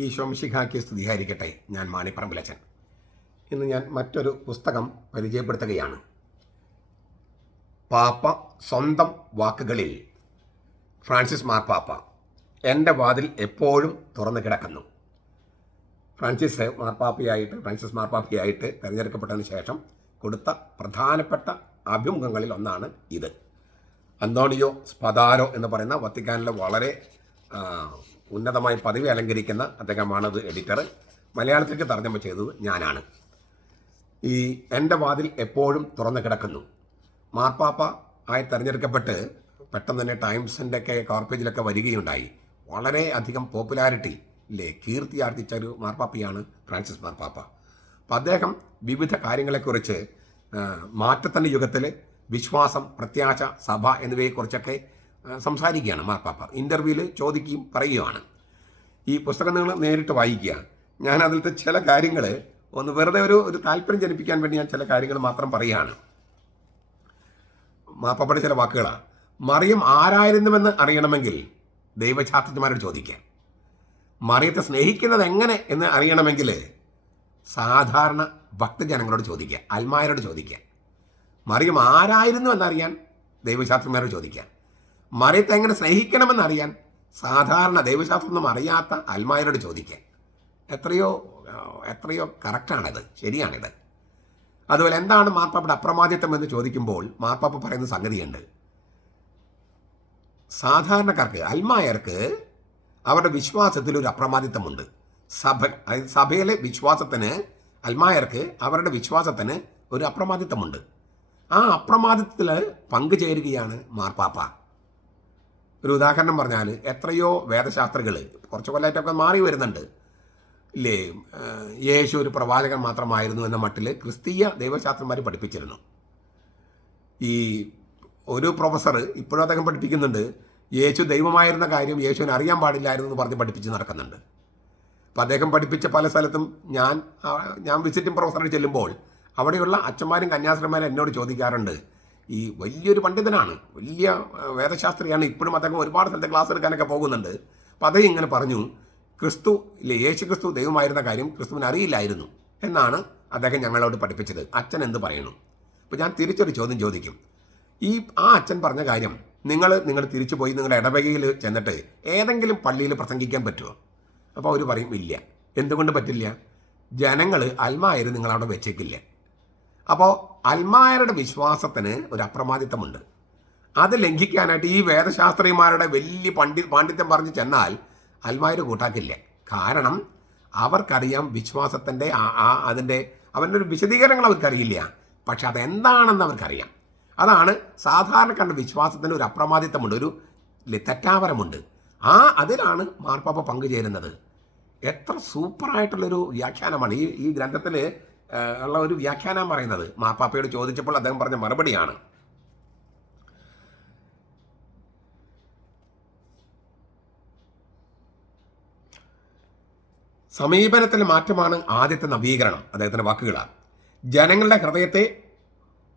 ഈ ശോംശിഖാക്കി സ്തുതിയായിരിക്കട്ടെ ഞാൻ മാണിപ്പറമ്പിലച്ചൻ ഇന്ന് ഞാൻ മറ്റൊരു പുസ്തകം പരിചയപ്പെടുത്തുകയാണ്. പാപ്പ സ്വന്തം വാക്കുകളിൽ ഫ്രാൻസിസ് മാർപ്പാപ്പ എന്റെ വാതിൽ എപ്പോഴും തുറന്നു കിടക്കുന്നു. ഫ്രാൻസിസ് മാർപ്പാപ്പയായിട്ട് ഫ്രാൻസിസ് മാർപ്പാപ്പയായിട്ട് തിരഞ്ഞെടുക്കപ്പെട്ടതിന് ശേഷം കൊടുത്ത പ്രധാനപ്പെട്ട അഭിമുഖങ്ങളിൽ ഒന്നാണ് ഇത്. അന്തോണിയോ സ്പദാരോ എന്ന് പറയുന്ന വത്തിക്കാനിലെ വളരെ ഉന്നതമായ പദവി അലങ്കരിക്കുന്ന അദ്ദേഹമാണത് എഡിറ്റർ മലയാളത്തിലേക്ക് തർജമ ചെയ്തത് ഞാനാണ്. ഈ എന്റെ വാതിൽ എപ്പോഴും തുറന്നു കിടക്കുന്നു. മാർപ്പാപ്പ ആയി തിരഞ്ഞെടുക്കപ്പെട്ട് പെട്ടെന്ന് തന്നെ ടൈംസിന്റെ ഒക്കെ കോർപ്പേജിലൊക്കെ വരികയുണ്ടായി. വളരെ അധികം പോപ്പുലാരിറ്റി ഇല്ലേ കീർത്തി ആർജിച്ച ഒരു മാർപ്പാപ്പയാണ് ഫ്രാൻസിസ് മാർപ്പാപ്പ. അപ്പം അദ്ദേഹം വിവിധ കാര്യങ്ങളെക്കുറിച്ച് മാറ്റത്തിന്റെ യുഗത്തിൽ വിശ്വാസം പ്രത്യാശ സഭ എന്നിവയെക്കുറിച്ചൊക്കെ സംസാരിക്കുകയാണ് മാർപ്പാപ്പ. ഇന്റർവ്യൂവിൽ ചോദിക്കുകയും പറയുകയാണ് ഈ പുസ്തകം നിങ്ങൾ നേരിട്ട് വായിക്കുക. ഞാൻ അതിലത്തെ ചില കാര്യങ്ങൾ ഒന്ന് വെറുതെ ഒരു ഒരു താല്പര്യം ജനിപ്പിക്കാൻ വേണ്ടി ഞാൻ ചില കാര്യങ്ങൾ മാത്രം പറയുകയാണ്. മാപ്പാപ്പയുടെ ചില വാക്കുകളാണ് മറിയം ആരായിരുന്നുവെന്ന് അറിയണമെങ്കിൽ ദൈവശാസ്ത്രജ്ഞന്മാരോട് ചോദിക്കാം. മറിയത്തെ സ്നേഹിക്കുന്നത് എങ്ങനെ എന്ന് അറിയണമെങ്കിൽ സാധാരണ ഭക്തജനങ്ങളോട് ചോദിക്കുക അൽമായരോട് ചോദിക്കുക മറിയം ആരായിരുന്നു എന്നറിയാൻ ദൈവശാസ്ത്രജ്ഞന്മാരോട് ചോദിക്കാം. മറിയത്തെ എങ്ങനെ സ്നേഹിക്കണമെന്നറിയാൻ സാധാരണ ദൈവശാസ്ത്രമൊന്നും അറിയാത്ത അൽമായരോട് ചോദിക്കാൻ. എത്രയോ എത്രയോ കറക്റ്റാണിത്. ശരിയാണിത്. അതുപോലെ എന്താണ് മാർപ്പാപ്പയുടെ അപ്രമാദിത്വം എന്ന് ചോദിക്കുമ്പോൾ മാർപ്പാപ്പ പറയുന്ന സംഗതിയുണ്ട്. സാധാരണക്കാർക്ക് അൽമായർക്ക് അവരുടെ വിശ്വാസത്തിൽ ഒരു അപ്രമാദിത്വമുണ്ട്. സഭ അതായത് സഭയിലെ വിശ്വാസത്തിന് അൽമായർക്ക് അവരുടെ വിശ്വാസത്തിന് ഒരു അപ്രമാദിത്വമുണ്ട്. ആ അപ്രമാദിത്വത്തിൽ പങ്കുചേരുകയാണ് മാർപ്പാപ്പ. ഒരു ഉദാഹരണം പറഞ്ഞാൽ എത്രയോ വേദശാസ്ത്രികൾ കുറച്ച് കൊല്ലമായിട്ടൊക്കെ മാറി വരുന്നുണ്ട്. ഇല്ലേ യേശു ഒരു പ്രവാചകൻ മാത്രമായിരുന്നു എന്ന മട്ടിൽ ക്രിസ്തീയ ദൈവശാസ്ത്രന്മാർ പഠിപ്പിച്ചിരുന്നു. ഈ ഒരു പ്രൊഫസർ ഇപ്പോഴും അദ്ദേഹം പഠിപ്പിക്കുന്നുണ്ട് യേശു ദൈവമായിരുന്ന കാര്യം യേശുവിനെ അറിയാൻ പാടില്ലായിരുന്നു എന്ന് പറഞ്ഞ് പഠിപ്പിച്ച് നടക്കുന്നുണ്ട്. അപ്പം അദ്ദേഹം പഠിപ്പിച്ച പല സ്ഥലത്തും ഞാൻ ഞാൻ വിസിറ്റിംഗ് പ്രൊഫസറിൽ ചെല്ലുമ്പോൾ അവിടെയുള്ള അച്ഛന്മാരും കന്യാസ്ത്രന്മാരും എന്നോട് ചോദിക്കാറുണ്ട് ഈ വലിയൊരു പണ്ഡിതനാണ്. വലിയ വേദശാസ്ത്രിയാണ്. ഇപ്പോഴും അദ്ദേഹം ഒരുപാട് സ്ഥലത്തെ ക്ലാസ് എടുക്കാനൊക്കെ പോകുന്നുണ്ട്. അപ്പം അദ്ദേഹം ഇങ്ങനെ പറഞ്ഞു ക്രിസ്തു ഇല്ലേ യേശു ക്രിസ്തു ദൈവമായിരുന്ന കാര്യം ക്രിസ്തുവിന് അറിയില്ലായിരുന്നു എന്നാണ് അദ്ദേഹം ഞങ്ങളോട് പഠിപ്പിച്ചത്. അച്ഛൻ എന്ത് പറയുന്നു? അപ്പോൾ ഞാൻ തിരിച്ചൊരു ചോദ്യം ചോദിക്കും. ഈ ആ അച്ഛൻ പറഞ്ഞ കാര്യം നിങ്ങൾ നിങ്ങൾ തിരിച്ചു പോയി നിങ്ങളുടെ ഇടവകയിൽ ചെന്നിട്ട് ഏതെങ്കിലും പള്ളിയിൽ പ്രസംഗിക്കാൻ പറ്റുമോ അപ്പോൾ അവർ പറയും ഇല്ല. എന്തുകൊണ്ട് പറ്റില്ല? ജനങ്ങൾ അൽമായർ നിങ്ങളവിടെ വെച്ചേക്കില്ല. അപ്പോൾ അൽമായരുടെ വിശ്വാസത്തിന് ഒരു അപ്രമാദിത്വമുണ്ട്. അത് ലംഘിക്കാനായിട്ട് ഈ വേദശാസ്ത്രിമാരുടെ വലിയ പണ്ഡി പാണ്ഡിത്യം പറഞ്ഞ് ചെന്നാൽ അൽമായർ കൂട്ടാക്കില്ല. കാരണം അവർക്കറിയാം വിശ്വാസത്തിന്റെ അതിന്റെ അവന്റെ ഒരു വിശദീകരണങ്ങൾ അവർക്കറിയില്ല. പക്ഷെ അതെന്താണെന്ന് അവർക്കറിയാം. അതാണ് സാധാരണക്കാരുടെ വിശ്വാസത്തിന് ഒരു അപ്രമാദിത്വമുണ്ട് ഒരു തെറ്റാവരമുണ്ട് ആ അതിലാണ് മാർപ്പാപ്പ പങ്കുചേരുന്നത്. എത്ര സൂപ്പറായിട്ടുള്ളൊരു വ്യാഖ്യാനമാണ് ഈ ഈ ഗ്രന്ഥത്തിൽ ഉള്ള ഒരു വ്യാഖ്യാനം പറയുന്നത്. മാപ്പാപ്പയോട് ചോദിച്ചപ്പോൾ അദ്ദേഹം പറഞ്ഞ മറുപടിയാണ്. സമീപനത്തിൽ മാറ്റമാണ് ആദ്യത്തെ നവീകരണം അദ്ദേഹത്തിന്റെ വാക്കുകളാണ്. ജനങ്ങളുടെ ഹൃദയത്തെ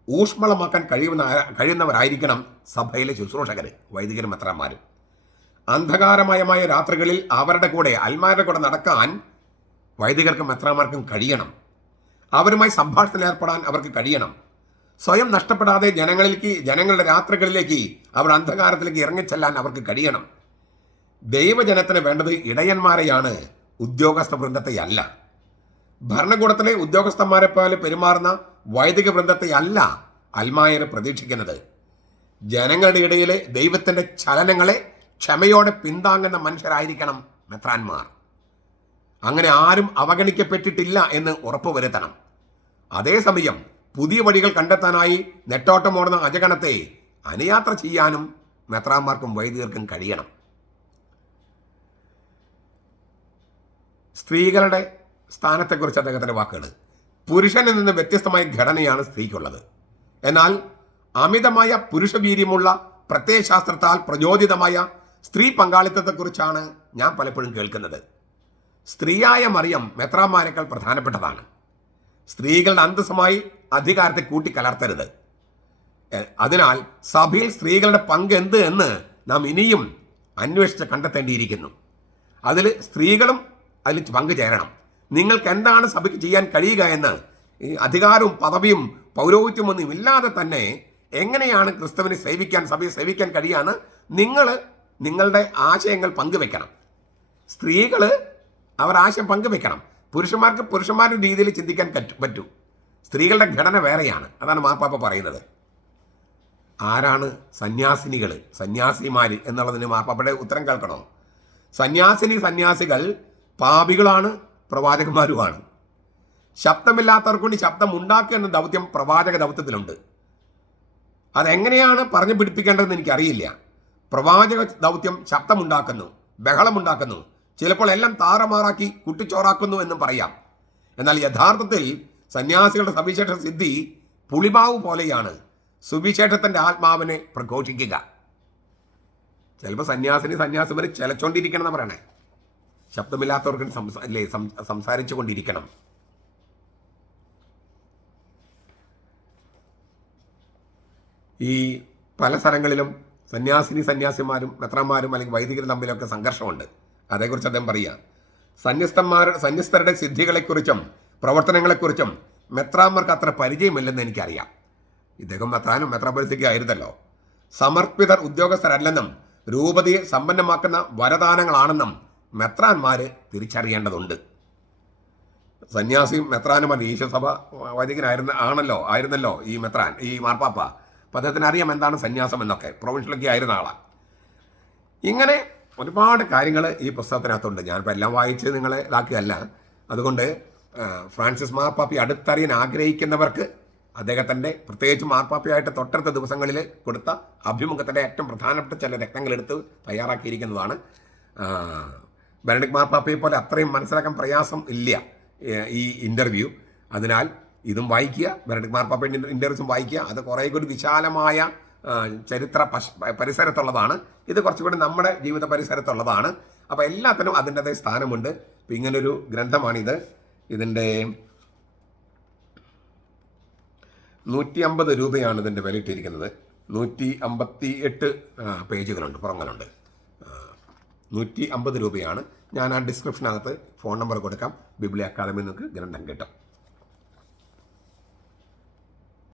ഊഷ്മളമാക്കാൻ കഴിയുന്ന കഴിയുന്നവരായിരിക്കണം സഭയിലെ ശുശ്രൂഷകർ വൈദികരും മെത്രാന്മാരും. അന്ധകാരമയമായ രാത്രികളിൽ അവരുടെ കൂടെ അൽമാരുടെ കൂടെ നടക്കാൻ വൈദികർക്കും മെത്രാന്മാർക്കും കഴിയണം. അവരുമായി സംഭാഷണത്തിൽ ഏർപ്പെടാൻ അവർക്ക് കഴിയണം. സ്വയം നഷ്ടപ്പെടാതെ ജനങ്ങളിലേക്ക് ജനങ്ങളുടെ രാത്രികളിലേക്ക് അവർ അന്ധകാരത്തിലേക്ക് ഇറങ്ങിച്ചെല്ലാൻ അവർക്ക് കഴിയണം. ദൈവജനത്തിന് വേണ്ടത് ഇടയന്മാരെയാണ് ഉദ്യോഗസ്ഥ വൃന്ദത്തെയല്ല ഭരണകൂടത്തിലെ ഉദ്യോഗസ്ഥന്മാരെ പോലെ പെരുമാറുന്ന വൈദിക വൃന്ദത്തെയല്ല അൽമായർ പ്രതീക്ഷിക്കുന്നത്. ജനങ്ങളുടെ ഇടയിലെ ദൈവത്തിന്റെ ചലനങ്ങളെ ക്ഷമയോടെ പിന്താങ്ങുന്ന മനുഷ്യരായിരിക്കണം മെത്രാന്മാർ. അങ്ങനെ ആരും അവഗണിക്കപ്പെട്ടിട്ടില്ല എന്ന് ഉറപ്പുവരുത്തണം അതേസമയം പുതിയ വഴികൾ കണ്ടെത്താനായി നെട്ടോട്ടമോടുന്ന അജഗണത്തെ അനുയാത്ര ചെയ്യാനും മെത്രാന്മാർക്കും വൈദികർക്കും കഴിയണം. സ്ത്രീകളുടെ സ്ഥാനത്തെക്കുറിച്ച് അദ്ദേഹത്തിന്റെ വാക്കുകൾ പുരുഷനിൽ നിന്ന് വ്യത്യസ്തമായ ഘടനയാണ് സ്ത്രീക്കുള്ളത്. എന്നാൽ അമിതമായ പുരുഷവീര്യമുള്ള പ്രത്യയശാസ്ത്രത്താൽ പ്രചോദിതമായ സ്ത്രീ പങ്കാളിത്തത്തെക്കുറിച്ചാണ് ഞാൻ പലപ്പോഴും കേൾക്കുന്നത്. സ്ത്രീയായ മറിയം മെത്രാന്മാരെക്കാൾ പ്രധാനപ്പെട്ടതാണ്. സ്ത്രീകളുടെ അന്തസ്സുമായി അധികാരത്തെ കൂട്ടിക്കലർത്തരുത്. അതിനാൽ സഭയിൽ സ്ത്രീകളുടെ പങ്ക് എന്ത് എന്ന് നാം ഇനിയും അന്വേഷിച്ച് കണ്ടെത്തേണ്ടിയിരിക്കുന്നു. അതിൽ സ്ത്രീകളും അതിൽ പങ്കു ചേരണം. നിങ്ങൾക്ക് എന്താണ് സഭയ്ക്ക് ചെയ്യാൻ കഴിയുക എന്ന് ഈ അധികാരവും പദവിയും പൗരോഹിത്യമൊന്നും ഇല്ലാതെ തന്നെ എങ്ങനെയാണ് ക്രിസ്തുവിനെ സേവിക്കാൻ സഭയെ സേവിക്കാൻ കഴിയാന്ന് നിങ്ങൾ നിങ്ങളുടെ ആശയങ്ങൾ പങ്കുവെക്കണം. സ്ത്രീകൾ അവർ ആശയം പങ്കുവെക്കണം. പുരുഷന്മാർക്ക് പുരുഷന്മാരുടെ രീതിയിൽ ചിന്തിക്കാൻ പറ്റു സ്ത്രീകളുടെ ഘടന വേറെയാണ്. അതാണ് മാപ്പാപ്പ പറയുന്നത്. ആരാണ് സന്യാസിനികൾ സന്യാസിമാർ എന്നുള്ളതിന് മാപ്പാപ്പയുടെ ഉത്തരം കേൾക്കണോ? സന്യാസിനി സന്യാസികൾ പാപികളാണ് പ്രവാചകന്മാരുമാണ്. ശബ്ദമില്ലാത്തവർക്ക് വേണ്ടി ശബ്ദം ഉണ്ടാക്കുക എന്ന ദൗത്യം പ്രവാചക ദൗത്യത്തിലുണ്ട്. അതെങ്ങനെയാണ് പറഞ്ഞു പിടിപ്പിക്കേണ്ടതെന്ന് എനിക്കറിയില്ല. പ്രവാചക ദൗത്യം ശബ്ദമുണ്ടാക്കുന്നു ബഹളമുണ്ടാക്കുന്നു. ചിലപ്പോൾ എല്ലാം താറമാറാക്കി കുട്ടിച്ചോറാക്കുന്നു എന്നും പറയാം. എന്നാൽ യഥാർത്ഥത്തിൽ സന്യാസികളുടെ സവിശേഷ സിദ്ധി പുളിമാവ് പോലെയാണ്. സുവിശേഷത്തിന്റെ ആത്മാവിനെ പ്രഘോഷിക്കുക. ചിലപ്പോൾ സന്യാസിനി സന്യാസിമാർ ചിലച്ചോണ്ടിരിക്കണം എന്ന് പറയണേ. ശബ്ദമില്ലാത്തവർക്ക് സംസാ അല്ലേ സംസാരിച്ചു കൊണ്ടിരിക്കണം ഈ പല സ്ഥലങ്ങളിലും സന്യാസിനി സന്യാസിമാരും മെത്രന്മാരും അല്ലെങ്കിൽ വൈദികരും തമ്മിലൊക്കെ സംഘർഷമുണ്ട്. അതേക്കുറിച്ച് അദ്ദേഹം പറയുക സന്യസ്തന്മാരുടെ സന്യസ്തരുടെ സിദ്ധികളെക്കുറിച്ചും പ്രവർത്തനങ്ങളെക്കുറിച്ചും മെത്രാന്മാർക്ക് അത്ര പരിചയമില്ലെന്ന് എനിക്കറിയാം. ഇദ്ദേഹം മെത്രാനും മെത്രാപൊലിത്തേക്ക് ആയിരുന്നല്ലോ. സമർപ്പിതർ ഉദ്യോഗസ്ഥരല്ലെന്നും രൂപതയെ സമ്പന്നമാക്കുന്ന വരദാനങ്ങളാണെന്നും മെത്രാന്മാർ തിരിച്ചറിയേണ്ടതുണ്ട്. സന്യാസിയും മെത്രാനുമാണ് ഈശ്വസഭ വൈദികനായിരുന്ന ആണല്ലോ ആയിരുന്നല്ലോ ഈ മെത്രാൻ ഈ മാർപ്പാപ്പ. അദ്ദേഹത്തിന് അറിയാം എന്താണ് സന്യാസം എന്നൊക്കെ. പ്രൊവിൻഷ്യലൊക്കെ ആയിരുന്ന ആളാണ് ഇങ്ങനെ ഒരുപാട് കാര്യങ്ങൾ ഈ പുസ്തകത്തിനകത്തുണ്ട്. ഞാനിപ്പോൾ എല്ലാം വായിച്ച് നിങ്ങളെ ഇതാക്കുകയല്ല അതുകൊണ്ട് ഫ്രാൻസിസ് മാർപ്പാപ്പി അടുത്തറിയാൻ ആഗ്രഹിക്കുന്നവർക്ക് അദ്ദേഹത്തിന്റെ പ്രത്യേകിച്ച് മാർപ്പാപ്പയായിട്ട് തൊട്ടടുത്ത ദിവസങ്ങളിൽ കൊടുത്ത അഭിമുഖത്തിന്റെ ഏറ്റവും പ്രധാനപ്പെട്ട ചില രക്തങ്ങളെടുത്ത് തയ്യാറാക്കിയിരിക്കുന്നതാണ്. ബെനഡിക് മാർപ്പാപ്പയെ പോലെ അത്രയും മനസ്സിലാക്കാൻ പ്രയാസം ഇല്ല ഈ ഇന്റർവ്യൂ അതിനാൽ ഇതും വായിക്കുക ബെനഡിക് മാർപ്പാപ്പയുടെ ഇന്റർവ്യൂസും വായിക്കുക. അത് കുറേ കൂടി വിശാലമായ ചരിത്ര പരിസരത്തുള്ളതാണ്. ഇത് കുറച്ചുകൂടി നമ്മുടെ ജീവിത പരിസരത്തുള്ളതാണ്. അപ്പോൾ എല്ലാത്തിനും അതിന്റെതായ സ്ഥാനമുണ്ട്. അപ്പം ഇങ്ങനൊരു ഗ്രന്ഥമാണിത്. ഇതിന്റെ നൂറ്റി അമ്പത് രൂപയാണ് ഇതിന്റെ വിലയിട്ടിരിക്കുന്നത്. നൂറ്റി അമ്പത്തി എട്ട് പേജുകളുണ്ട് പുറങ്ങളുണ്ട് നൂറ്റി അമ്പത് രൂപയാണ്. ഞാൻ ആ ഡിസ്ക്രിപ്ഷനകത്ത് ഫോൺ നമ്പർ കൊടുക്കാം. ബിബ്ലി അക്കാദമി നിങ്ങൾക്ക് ഗ്രന്ഥം കിട്ടും.